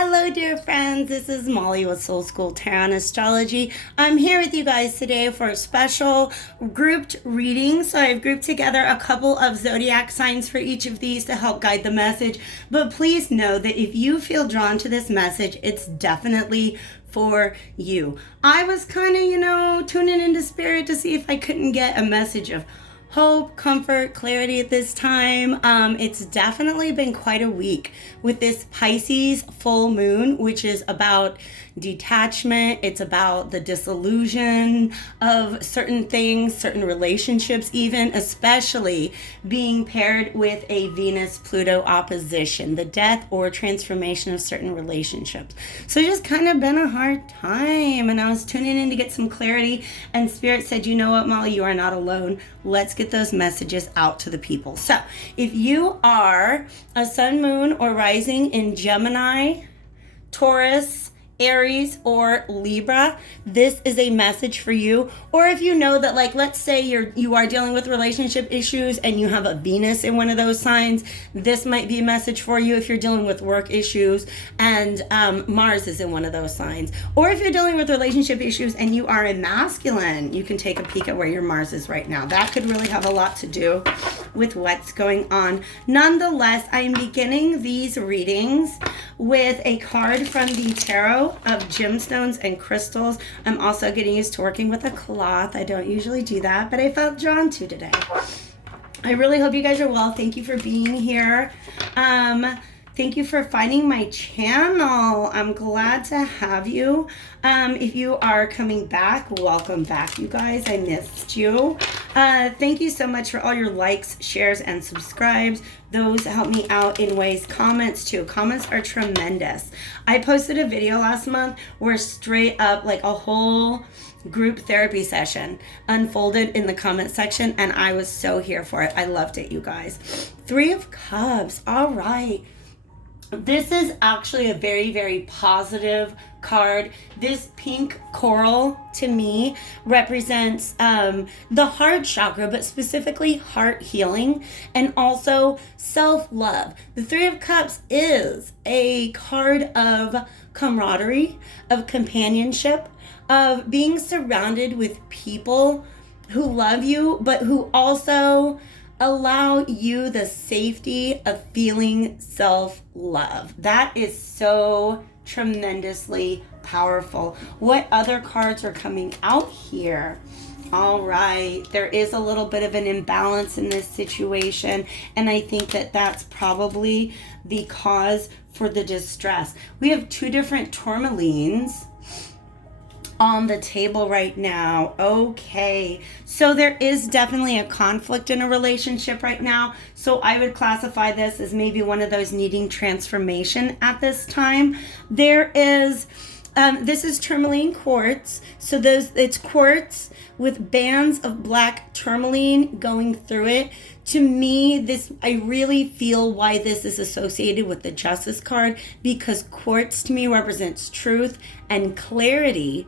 Hello, dear friends. This is Molly with Soul School Tarot and Astrology. I'm here with you guys today for a special grouped reading. So I've grouped together a couple of zodiac signs for each of these to help guide the message. But please know that if you feel drawn to this message, it's definitely for you. I was kind of, tuning into spirit to see if I couldn't get a message of hope, comfort, clarity at this time. It's definitely been quite a week with this Pisces full moon, which is about detachment. It's about the disillusion of certain things, certain relationships, even especially being paired with a Venus-Pluto opposition, the death or transformation of certain relationships. So just kind of been a hard time, and I was tuning in to get some clarity, and Spirit said, you know what, Molly, you are not alone. Let's get those messages out to the people. So if you are a sun, moon, or rising in Gemini, Taurus, Aries, or Libra, this is a message for you. Or if you know that, like, let's say you are dealing with relationship issues and you have a Venus in one of those signs, this might be a message for you. If you're dealing with work issues and Mars is in one of those signs, or if you're dealing with relationship issues and you are a masculine, you can take a peek at where your Mars is right now. That could really have a lot to do with what's going on. Nonetheless, I am beginning these readings with a card from the Tarot of Gemstones and Crystals. I'm also getting used to working with a cloth. I don't usually do that, but I felt drawn to today. I really hope you guys are well. Thank you for being here. Thank you for finding my channel. I'm glad to have you. If you are coming back, welcome back, you guys. I missed you. Thank you so much for all your likes, shares, and subscribes. Those help me out in ways. Comments too. Comments are tremendous. I posted a video last month where straight up, like, a whole group therapy session unfolded in the comment section, and I was so here for it. I loved it, you guys. Three of Cups. All right. This is actually a very, very positive card. This pink coral to me represents the heart chakra, but specifically heart healing and also self-love. The Three of Cups is a card of camaraderie, of companionship, of being surrounded with people who love you, but who also allow you the safety of feeling self-love. That is so tremendously powerful. What other cards are coming out here? All right, there is a little bit of an imbalance in this situation, and I think that that's probably the cause for the distress. We have two different tourmalines on the table right now. Okay, so there is definitely a conflict in a relationship right now. So I would classify this as maybe one of those needing transformation at this time. There is, this is tourmaline quartz. So it's quartz with bands of black tourmaline going through it. To me, I really feel why this is associated with the Justice card, because quartz to me represents truth and clarity.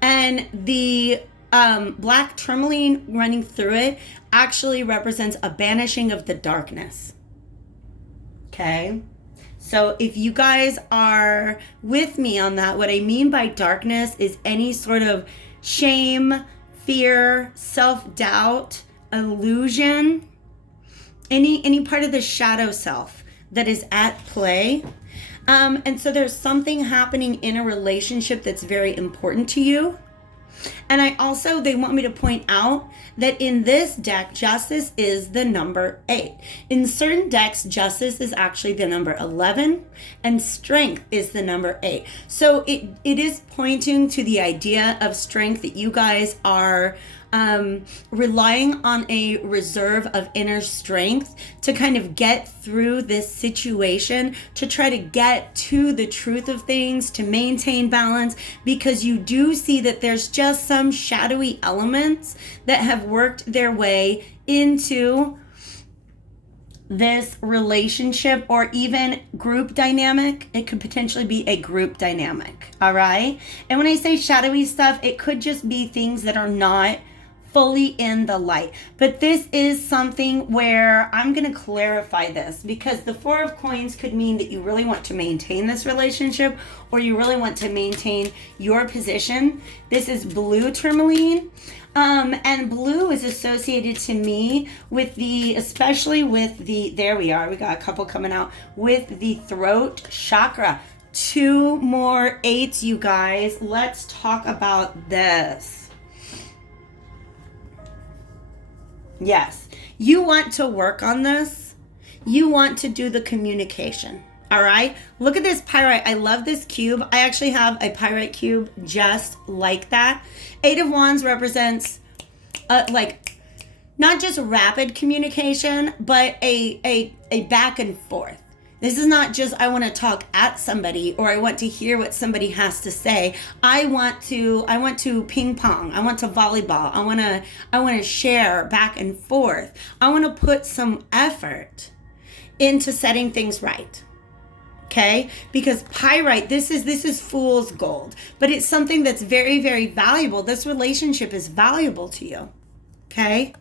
And the black tourmaline running through it actually represents a banishing of the darkness. Okay? So if you guys are with me on that, what I mean by darkness is any sort of shame, fear, self-doubt, illusion, any part of the shadow self that is at play. And so there's something happening in a relationship that's very important to you. And they want me to point out that in this deck, justice is the number 8. In certain decks, justice is actually the number 11 and strength is the number 8. So it is pointing to the idea of strength, that you guys are relying on a reserve of inner strength to kind of get through this situation, to try to get to the truth of things, to maintain balance, because you do see that there's just some shadowy elements that have worked their way into this relationship or even group dynamic. It could potentially be a group dynamic. All right. And when I say shadowy stuff, it could just be things that are not fully in the light. But this is something where I'm going to clarify this, because the Four of Coins could mean that you really want to maintain this relationship, or you really want to maintain your position. This is blue tourmaline. And blue is associated to me with especially with there we are, we got a couple coming out, with the throat chakra. 2 more 8s, you guys. Let's talk about this. Yes, you want to work on this. You want to do the communication. All right, look at this pyrite. I love this cube. I actually have a pyrite cube just like that. 8 of Wands represents like not just rapid communication, but a back and forth. This is not just I want to talk at somebody, or I want to hear what somebody has to say. I want to ping pong. I want to volleyball. I want to share back and forth. I want to put some effort into setting things right. Okay? Because pyrite, this is fool's gold, but it's something that's very, very valuable. This relationship is valuable to you. Okay?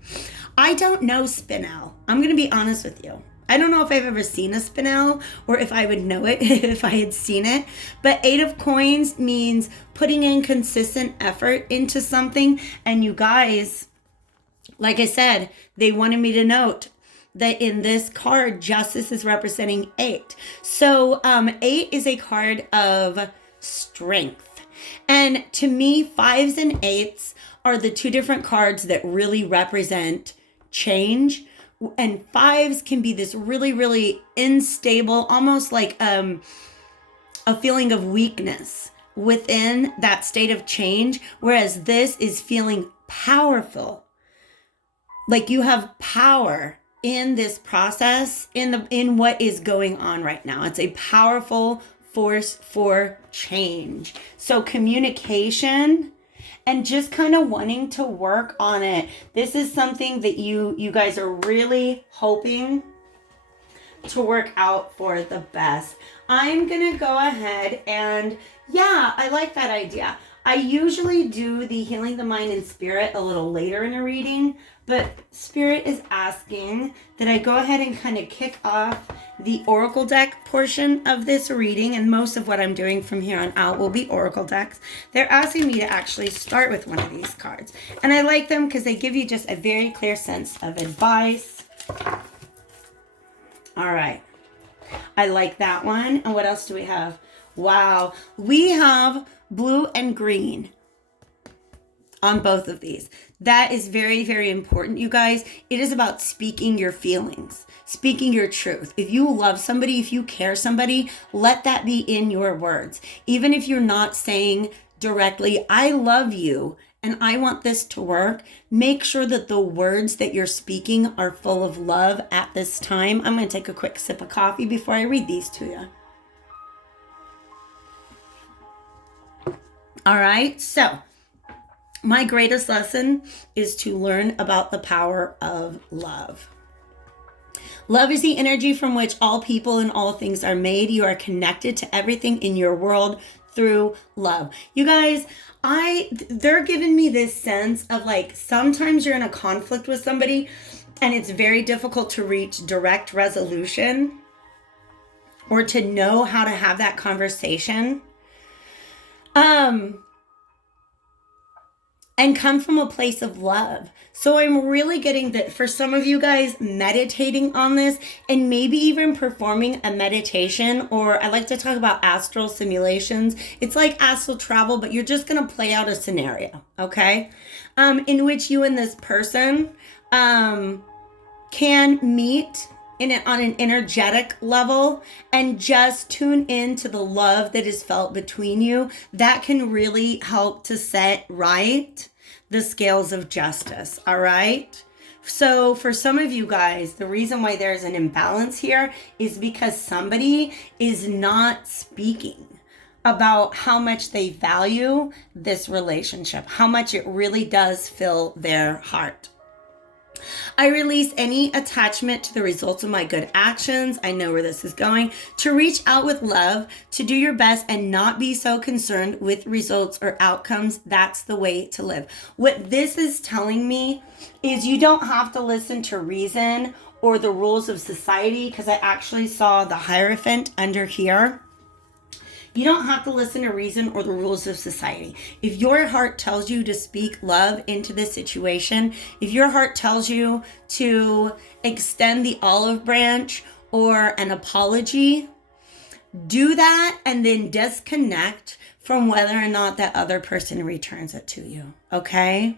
I don't know spinel. I'm going to be honest with you. I don't know if I've ever seen a spinel, or if I would know it if I had seen it. But 8 of Coins means putting in consistent effort into something. And you guys, like I said, they wanted me to note that in this card, justice is representing 8. So 8 is a card of strength. And to me, 5s and 8s are the 2 different cards that really represent change. And 5s can be this really, really unstable, almost like a feeling of weakness within that state of change. Whereas this is feeling powerful. Like you have power in this process, in what is going on right now. It's a powerful force for change. So communication and just kind of wanting to work on it. This is something that you guys are really hoping to work out for the best. I'm going to go ahead and, yeah, I like that idea. I usually do the Healing the Mind and Spirit a little later in a reading, but Spirit is asking that I go ahead and kind of kick off the Oracle deck portion of this reading, and most of what I'm doing from here on out will be Oracle decks. They're asking me to actually start with one of these cards, and I like them because they give you just a very clear sense of advice. All right, I like that one. And what else do we have? Wow, we have blue and green on both of these. That is very, very important, you guys. It is about speaking your feelings, speaking your truth. If you love somebody, if you care somebody, let that be in your words. Even if you're not saying directly, I love you and I want this to work, make sure that the words that you're speaking are full of love at this time. I'm going to take a quick sip of coffee before I read these to you. All right, so my greatest lesson is to learn about the power of love. Love is the energy from which all people and all things are made. You are connected to everything in your world through love. You guys, they're giving me this sense of like, sometimes you're in a conflict with somebody and it's very difficult to reach direct resolution or to know how to have that conversation. And come from a place of love. So I'm really getting that for some of you guys, meditating on this and maybe even performing a meditation, or I like to talk about astral simulations. It's like astral travel, but you're just gonna play out a scenario, okay? In which you and this person can meet on an energetic level and just tune into the love that is felt between you. That can really help to set right the scales of justice, all right? So for some of you guys, the reason why there's an imbalance here is because somebody is not speaking about how much they value this relationship, how much it really does fill their heart. I release any attachment to the results of my good actions. I know where this is going. To reach out with love, to do your best and not be so concerned with results or outcomes. That's the way to live. What this is telling me is you don't have to listen to reason or the rules of society, because I actually saw the Hierophant under here. You don't have to listen to reason or the rules of society. If your heart tells you to speak love into this situation, if your heart tells you to extend the olive branch or an apology, do that and then disconnect from whether or not that other person returns it to you, okay?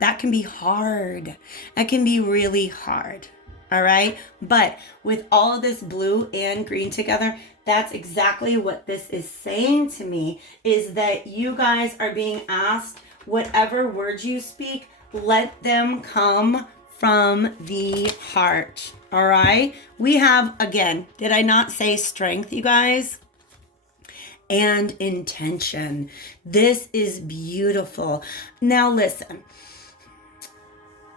That can be hard. That can be really hard. All right. But with all of this blue and green together, that's exactly what this is saying to me, is that you guys are being asked, whatever words you speak, let them come from the heart. All right. We have, again, did I not say strength, you guys? And intention. This is beautiful. Now listen.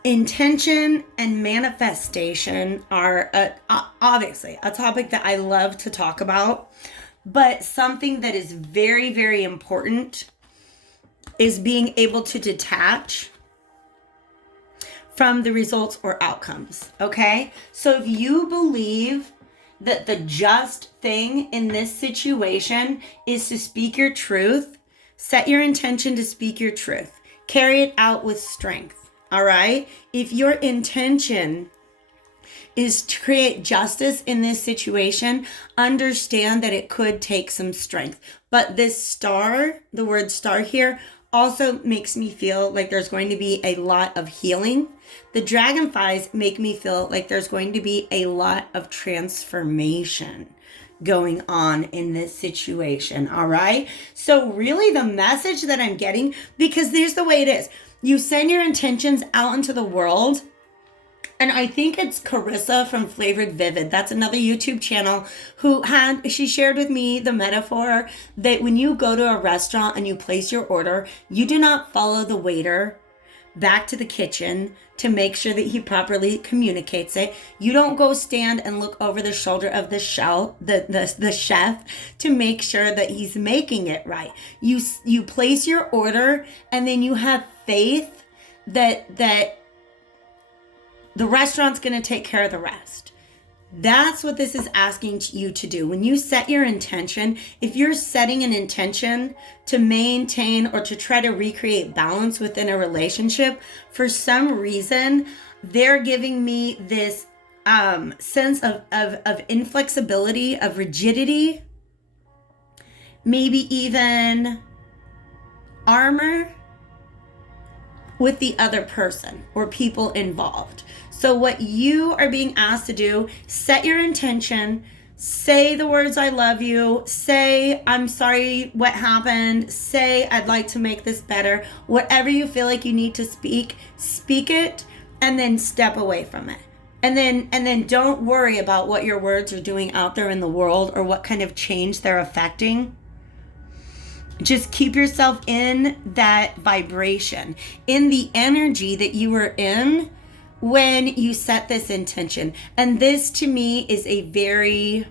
Intention and manifestation are obviously a topic that I love to talk about, but something that is very, very important is being able to detach from the results or outcomes, okay? So if you believe that the just thing in this situation is to speak your truth, set your intention to speak your truth, carry it out with strength. All right. If your intention is to create justice in this situation, understand that it could take some strength. But this star, the word star here, also makes me feel like there's going to be a lot of healing. The dragonflies make me feel like there's going to be a lot of transformation going on in this situation. All right. So really the message that I'm getting, because here's the way it is. You send your intentions out into the world. And I think it's Carissa from Flavored Vivid. That's another YouTube channel she shared with me the metaphor that when you go to a restaurant and you place your order, you do not follow the waiter back to the kitchen to make sure that he properly communicates it. You don't go stand and look over the shoulder of the chef to make sure that he's making it right. You place your order and then you have faith that the restaurant's going to take care of the rest. That's what this is asking you to do. When you set your intention, if you're setting an intention to maintain or to try to recreate balance within a relationship, for some reason, they're giving me this sense of inflexibility, of rigidity, maybe even armor with the other person or people involved. So what you are being asked to do, set your intention, say the words I love you, say I'm sorry what happened, say I'd like to make this better. Whatever you feel like you need to speak it, and then step away from it. And then don't worry about what your words are doing out there in the world or what kind of change they're affecting. Just keep yourself in that vibration, in the energy that you were in when you set this intention. And this to me is a very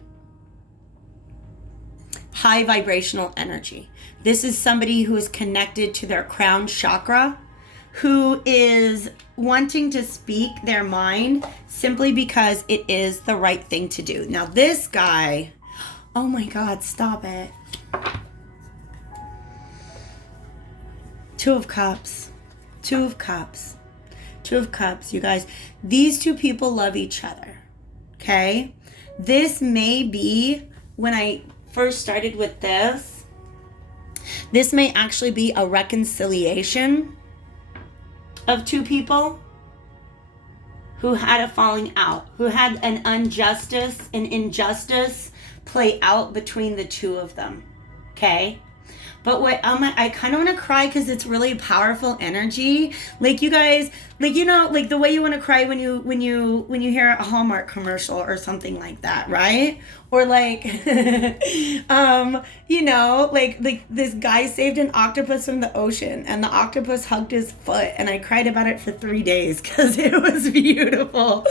high vibrational energy. This is somebody who is connected to their crown chakra, who is wanting to speak their mind simply because it is the right thing to do. Now this guy, oh my God, stop it. Two of Cups, you guys. These two people love each other, okay? This may be, when I first started with this may actually be a reconciliation of two people who had a falling out, who had an injustice play out between the two of them, okay? But what I kind of want to cry because it's really powerful energy. Like you guys, like like the way you want to cry when you hear a Hallmark commercial or something like that, right? Or like, like this guy saved an octopus from the ocean, and the octopus hugged his foot, and I cried about it for 3 days because it was beautiful.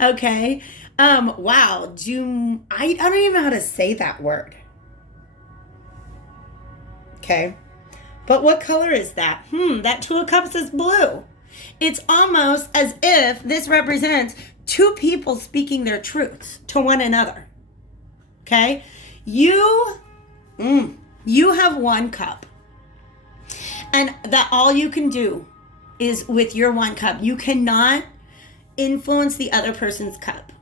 Okay, wow. I don't even know how to say that word. Okay. But what color is that? That Two of Cups is blue. It's almost as if this represents two people speaking their truths to one another. Okay? You have one cup. And that all you can do is with your one cup. You cannot influence the other person's cup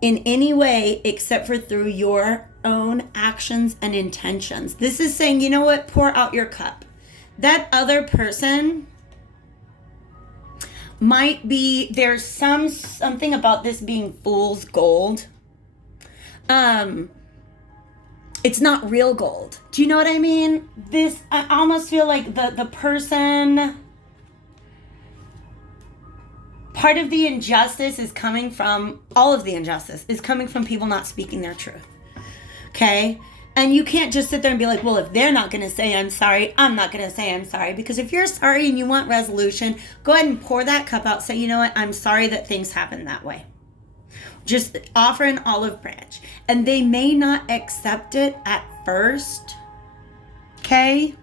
in any way except for through your own actions and intentions. This is saying, you know what? Pour out your cup. That other person might be, there's something about this being fool's gold. It's not real gold. Do you know what I mean? I almost feel like the person, part of the injustice is coming from, all of the injustice is coming from people not speaking their truth. Okay? And you can't just sit there and be like, well, if they're not going to say I'm sorry, I'm not going to say I'm sorry. Because if you're sorry and you want resolution, go ahead and pour that cup out. Say, you know what? I'm sorry that things happen that way. Just offer an olive branch. And they may not accept it at first. Okay?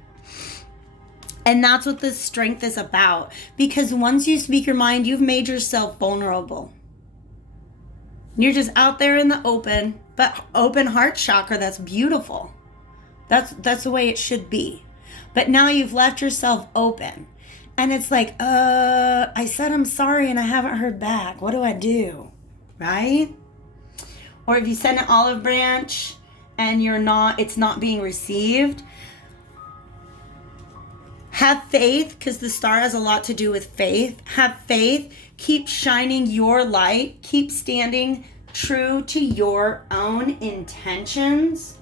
And that's what this strength is about. Because once you speak your mind, you've made yourself vulnerable. You're just out there in the open, but open heart chakra, that's beautiful. That's the way it should be. But now you've left yourself open. And it's like, I said I'm sorry and I haven't heard back. What do I do? Right? Or if you send an olive branch and it's not being received, have faith, because the star has a lot to do with faith. Have faith. Keep shining your light. Keep standing true to your own intentions.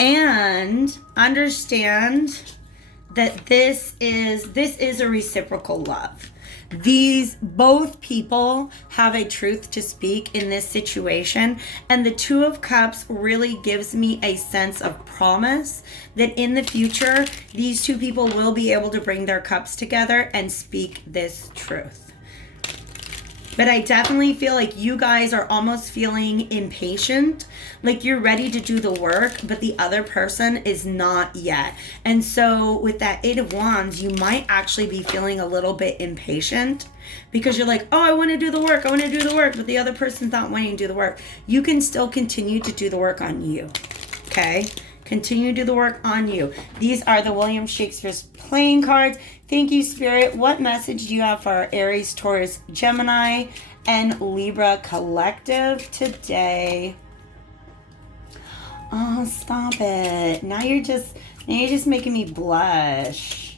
And understand that this is a reciprocal love. Both people have a truth to speak in this situation, and the Two of Cups really gives me a sense of promise that in the future these two people will be able to bring their cups together and speak this truth. But I definitely feel like you guys are almost feeling impatient, like you're ready to do the work, but the other person is not yet. And so with that Eight of Wands, you might actually be feeling a little bit impatient because you're like, oh, I want to do the work, but the other person's not wanting to do the work. You can still continue to do the work on you, okay? Continue to do the work on you. These are the William Shakespeare's playing cards. Thank you, Spirit. What message do you have for our Aries, Taurus, Gemini, and Libra collective today? Oh, stop it. Now you're just making me blush.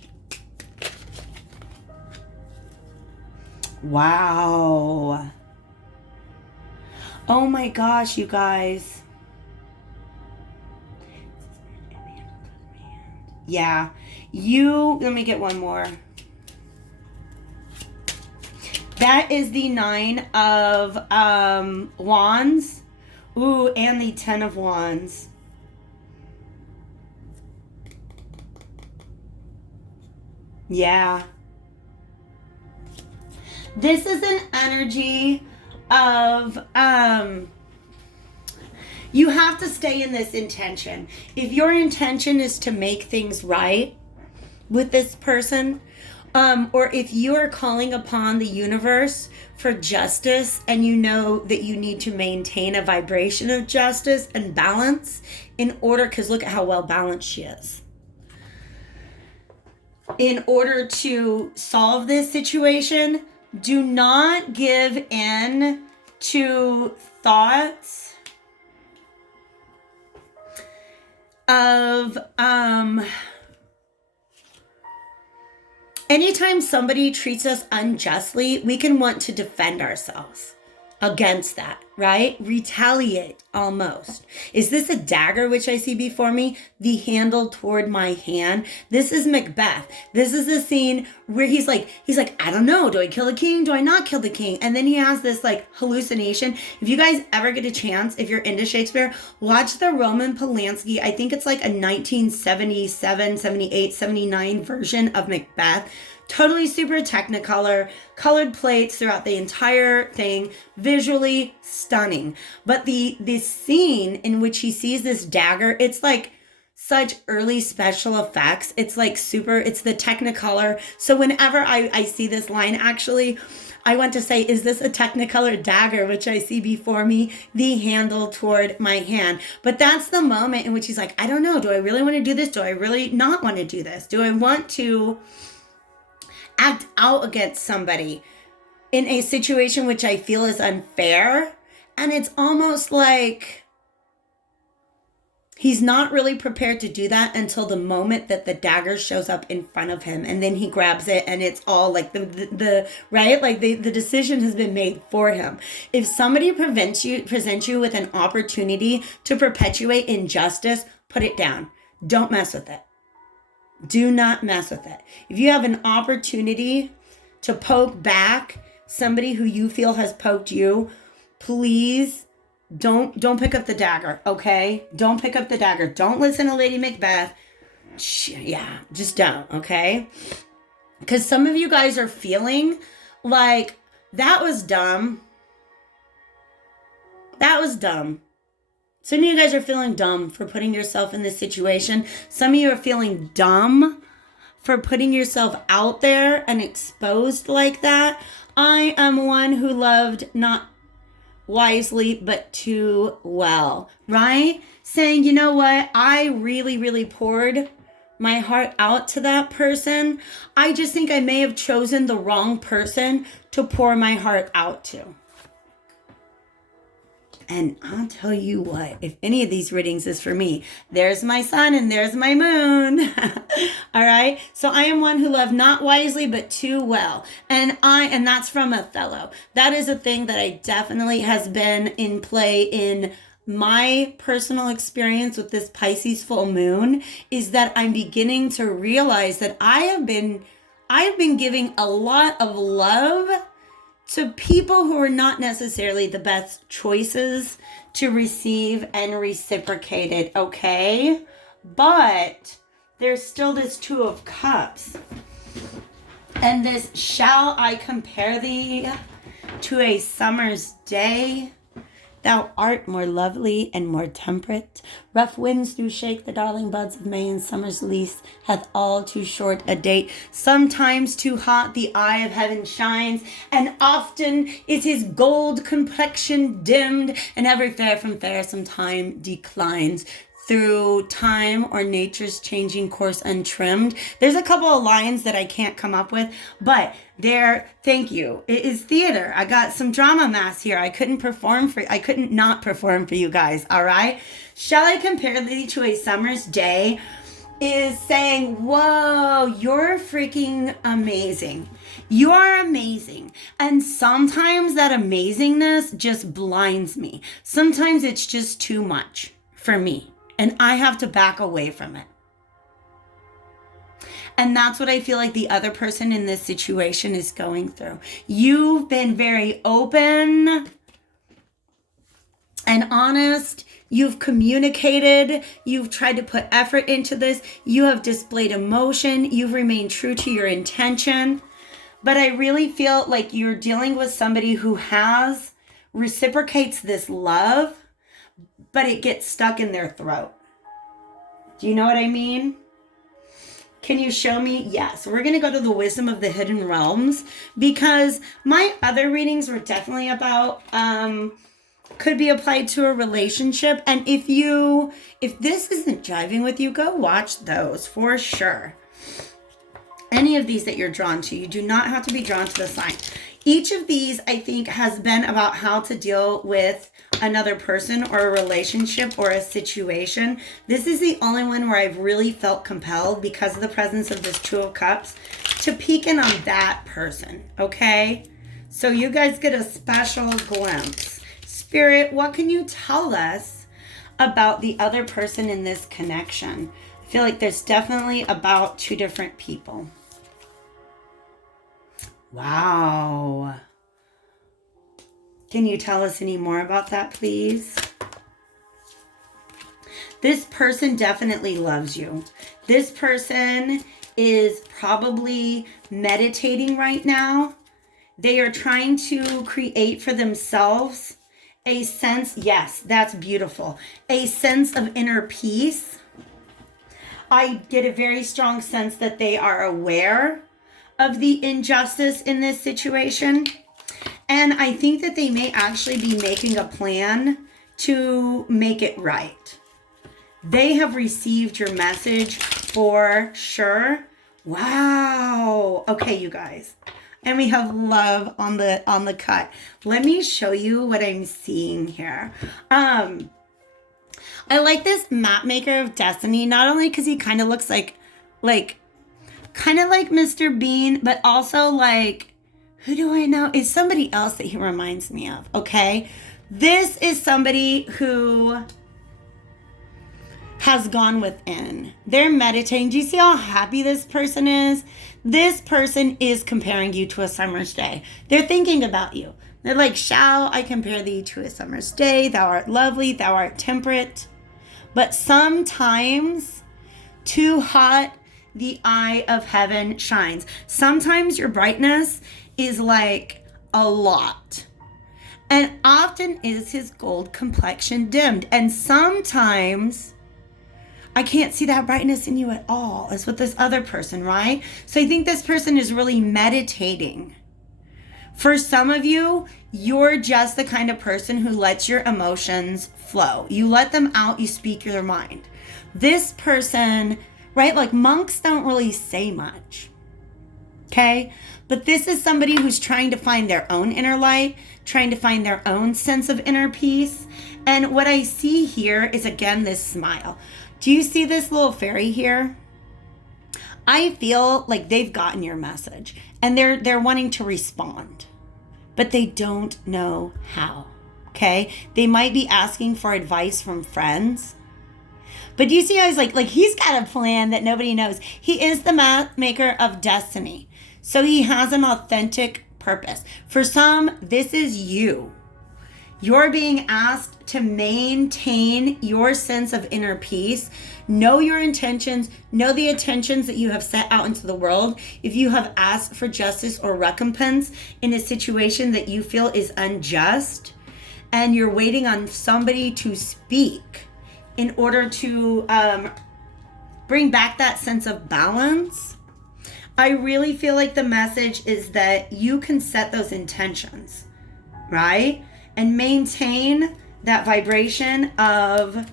Wow. Oh my gosh, you guys. Yeah. Let me get one more. That is the Nine of Wands. Ooh, and the Ten of Wands. Yeah. This is an energy of you have to stay in this intention. If your intention is to make things right with this person, or if you are calling upon the universe for justice and you know that you need to maintain a vibration of justice and balance in order, because look at how well balanced she is. In order to solve this situation, do not give in to thoughts of anytime somebody treats us unjustly, we can want to defend ourselves. against that, right? Retaliate almost. Is this a dagger which I see before me? The handle toward my hand. This is Macbeth. This is the scene where he's like, I don't know. Do I kill the king? Do I not kill the king? And then he has this like hallucination. If you guys ever get a chance, if you're into Shakespeare, watch the Roman Polanski. I think it's like a 1977, 78, 79 version of Macbeth. Totally super technicolor, colored plates throughout the entire thing, visually stunning. But this scene in which he sees this dagger, it's like such early special effects. It's like super, it's the technicolor. So whenever I see this line, actually, I want to say, is this a technicolor dagger, which I see before me, the handle toward my hand? But that's the moment in which he's like, I don't know, do I really want to do this? Do I really not want to do this? Do I want to act out against somebody in a situation which I feel is unfair? And it's almost like he's not really prepared to do that until the moment that the dagger shows up in front of him, and then he grabs it, and it's all like the right, like the decision has been made for him. If somebody presents you with an opportunity to perpetuate injustice, put it down. Don't mess with it. Do not mess with it. If you have an opportunity to poke back somebody who you feel has poked you, please don't pick up the dagger, okay? Don't pick up the dagger. Don't listen to Lady Macbeth. Yeah, just don't, okay? Because some of you guys are feeling like, that was dumb. That was dumb. Some of you guys are feeling dumb for putting yourself in this situation. Some of you are feeling dumb for putting yourself out there and exposed like that. I am one who loved not wisely, but too well, right? Saying, you know what? I really, really poured my heart out to that person. I just think I may have chosen the wrong person to pour my heart out to. And I'll tell you what, if any of these readings is for me, there's my sun and there's my moon. All right. So I am one who loved not wisely, but too well. And that's from Othello. That is a thing that I definitely has been in play in my personal experience with this Pisces full moon, is that I'm beginning to realize that I've been giving a lot of love to people who are not necessarily the best choices to receive and reciprocate it, okay? But there's still this Two of Cups. And this, shall I compare thee to a summer's day? Thou art more lovely and more temperate. Rough winds do shake the darling buds of May, and summer's lease hath all too short a date. Sometimes too hot the eye of heaven shines, and often is his gold complexion dimmed, and every fair from fair sometime declines. Through time or nature's changing course untrimmed. There's a couple of lines that I can't come up with, but thank you. It is theater. I got some drama mass here. I couldn't not perform for you guys, all right? Shall I compare thee to a summer's day is saying, whoa, you're freaking amazing. You are amazing. And sometimes that amazingness just blinds me. Sometimes it's just too much for me. And I have to back away from it. And that's what I feel like the other person in this situation is going through. You've been very open and honest. You've communicated. You've tried to put effort into this. You have displayed emotion. You've remained true to your intention. But I really feel like you're dealing with somebody who reciprocates this love, but it gets stuck in their throat. Do you know what I mean? Can you show me? Yes. We're going to go to the wisdom of the hidden realms, because my other readings were definitely about, could be applied to a relationship. And if this isn't jiving with you, go watch those for sure. Any of these that you're drawn to, you do not have to be drawn to the sign. Each of these, I think, has been about how to deal with another person or a relationship or a situation. This is the only one where I've really felt compelled, because of the presence of this Two of Cups, to peek in on that person, okay? So you guys get a special glimpse. Spirit, what can you tell us about the other person in this connection? I feel like there's definitely about two different people. Wow. Can you tell us any more about that, please? This person definitely loves you. This person is probably meditating right now. They are trying to create for themselves a sense, yes, that's beautiful, a sense of inner peace. I get a very strong sense that they are aware of the injustice in this situation. And I think that they may actually be making a plan to make it right. They have received your message for sure. Wow. Okay, you guys. And we have love on the cut. Let me show you what I'm seeing here. I like this map maker of destiny, not only because he kind of looks like kind of like Mr. Bean, but also like, who do I know? Is somebody else that he reminds me of, okay? This is somebody who has gone within. They're meditating. Do you see how happy this person is? This person is comparing you to a summer's day. They're thinking about you. They're like, shall I compare thee to a summer's day? Thou art lovely, thou art temperate. But sometimes too hot, the eye of heaven shines. Sometimes your brightness is like a lot. And often is his gold complexion dimmed. And sometimes I can't see that brightness in you at all. As with this other person, right? So I think this person is really meditating. For some of you, you're just the kind of person who lets your emotions flow. You let them out, you speak your mind. This person, right? Like monks don't really say much. Okay? But this is somebody who's trying to find their own inner light, trying to find their own sense of inner peace. And what I see here is, again, this smile. Do you see this little fairy here? I feel like they've gotten your message and they're wanting to respond, but they don't know how, okay? They might be asking for advice from friends. But do you see how he's like he's got a plan that nobody knows. He is the map maker of destiny. So he has an authentic purpose. For some, this is you. You're being asked to maintain your sense of inner peace. Know your intentions. Know the intentions that you have set out into the world. If you have asked for justice or recompense in a situation that you feel is unjust, and you're waiting on somebody to speak in order to bring back that sense of balance, I really feel like the message is that you can set those intentions, right? And maintain that vibration of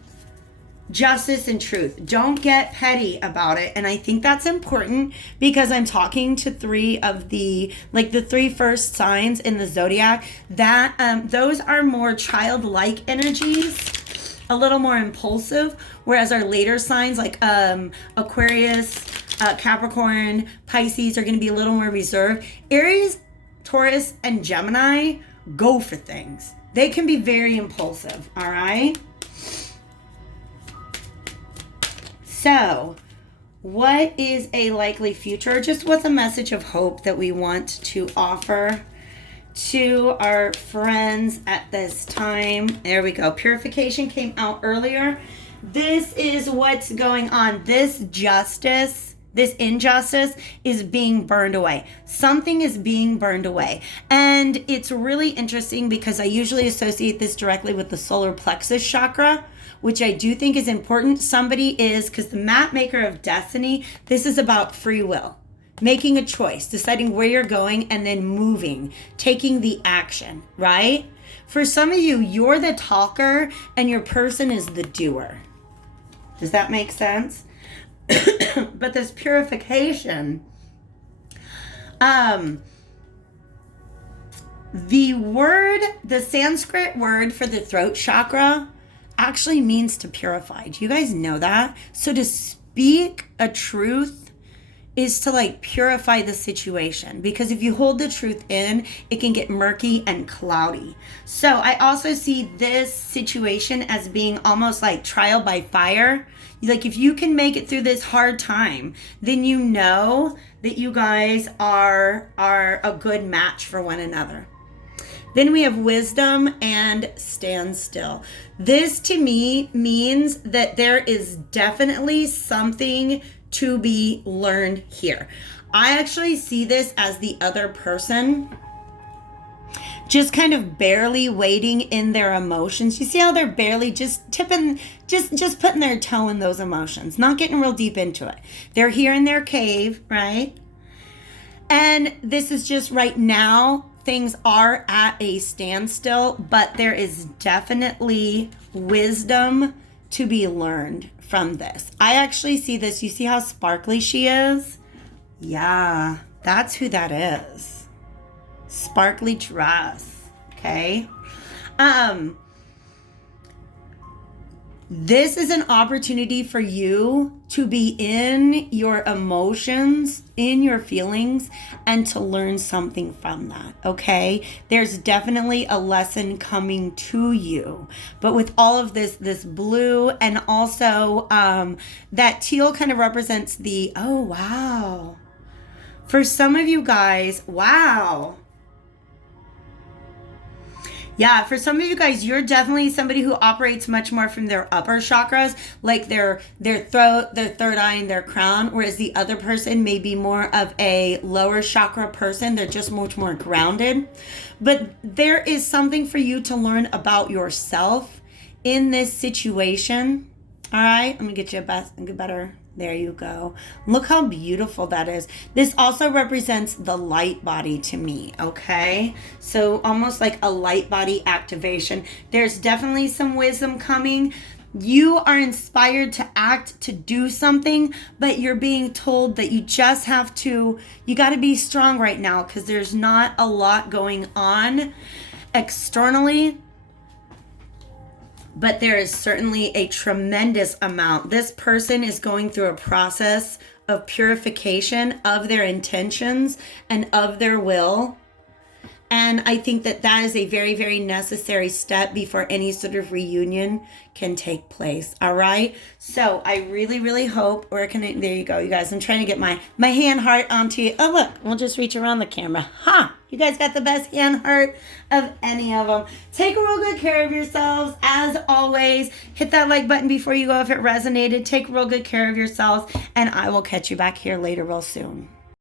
justice and truth. Don't get petty about it. And I think that's important because I'm talking to three of the three first signs in the zodiac that those are more childlike energies, a little more impulsive, whereas our later signs like Aquarius, Capricorn, Pisces are going to be a little more reserved. Aries, Taurus, and Gemini go for things. They can be very impulsive, all right? So, what is a likely future? Just what's a message of hope that we want to offer to our friends at this time? There we go. Purification came out earlier. This is what's going on. This injustice is being burned away. Something is being burned away. And it's really interesting because I usually associate this directly with the solar plexus chakra, which I do think is important. Somebody is, because the map maker of destiny, this is about free will. Making a choice, deciding where you're going, and then moving, taking the action, right? For some of you, you're the talker and your person is the doer. Does that make sense? But this purification, the Sanskrit word for the throat chakra actually means to purify. Do you guys know that? So to speak a truth is to like purify the situation, because if you hold the truth in, it can get murky and cloudy. So I also see this situation as being almost like trial by fire. Like if you can make it through this hard time, then you know that you guys are a good match for one another. Then we have wisdom and stand still. This to me means that there is definitely something to be learned here. I actually see this as the other person just kind of barely wading in their emotions. You see how they're barely just tipping, just putting their toe in those emotions, not getting real deep into it. They're here in their cave, right? And this is just right now, things are at a standstill, but there is definitely wisdom to be learned from this. I actually see this. You see how sparkly she is? Yeah, that's who that is. Sparkly dress. Okay. This is an opportunity for you to be in your emotions, in your feelings, and to learn something from that, okay? There's definitely a lesson coming to you. But with all of this blue, and also that teal kind of represents the, oh, wow. For some of you guys, wow. Yeah, for some of you guys, you're definitely somebody who operates much more from their upper chakras, like their throat, their third eye, and their crown, whereas the other person may be more of a lower chakra person. They're just much more grounded. But there is something for you to learn about yourself in this situation. All right, I'm going to get you a better. There you go. Look how beautiful that is. This also represents the light body to me, okay? So almost like a light body activation. There's definitely some wisdom coming. You are inspired to act, to do something, but you're being told that you just have to, you got to be strong right now because there's not a lot going on externally. But there is certainly a tremendous amount. This person is going through a process of purification of their intentions and of their will. And I think that that is a very, very necessary step before any sort of reunion can take place. All right. So I really, really hope there you go, you guys. I'm trying to get my hand heart onto you. Oh, look, we'll just reach around the camera. You guys got the best hand heart of any of them. Take real good care of yourselves. As always, hit that like button before you go if it resonated. Take real good care of yourselves. And I will catch you back here later real soon.